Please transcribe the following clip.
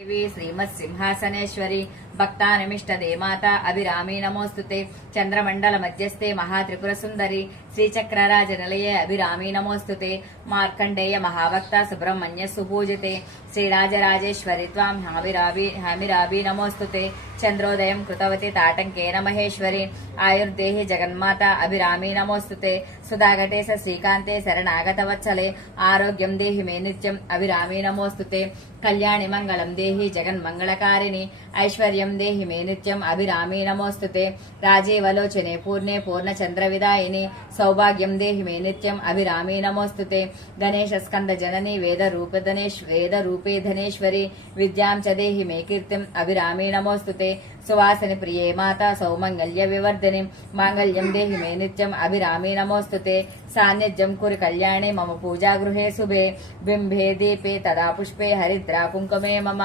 देवी श्रीमत्सिंहासनेश्वरी भक्तानमिष्टदे माता अभिरामी नमोस्तुते चंद्रमंडल मध्यस्थे महात्रिपुर सुंदरी श्रीचक्रराजनिलये अभिरामी नमोस्तुते मार्कंडेय महाभक्ता सुब्रह्मण्य सुपूजिते श्रीराजराजेश्वरी त्वां हामिराभि नमोस्तुते चंद्रोदयं कृतवती ताटंकेन महेश्वरी आयुर्देहि जगन्माता अभिरामी नमोस्तुते सुधागटे श्रीकांते शरणागतवत्सले आरोग्यं देहि मे नित्यं अभिरामी नमोस्तुते कल्याणि मंगलम देहि जगन्मंगलकारिणि ऐश्वर्यं देहि मे नित्यं अभिरामी नमोस्तुते राजीवलोचने पूर्णे पूर्णचंद्रविदायिनि सौभाग्यं देहि मे नित्यं अभिरामी नमोस्तुते गणेश स्कंद जननी वेदरूपे धनेश्वरी विद्यां च देहि मे कीर्तिं अभिरामी नमोस्तुते सुवासिनि प्रिये माता सौमंगल्य विवर्धिनि मांगल्यं देहि मे नित्यं अभिरामी नमोस्तुते सान्निध्यं कुरु कल्याणे मम पूजा गृहे शुभे बिंबे दीपे तदा पुष्पे हरिद्रा कुंकुमे मम।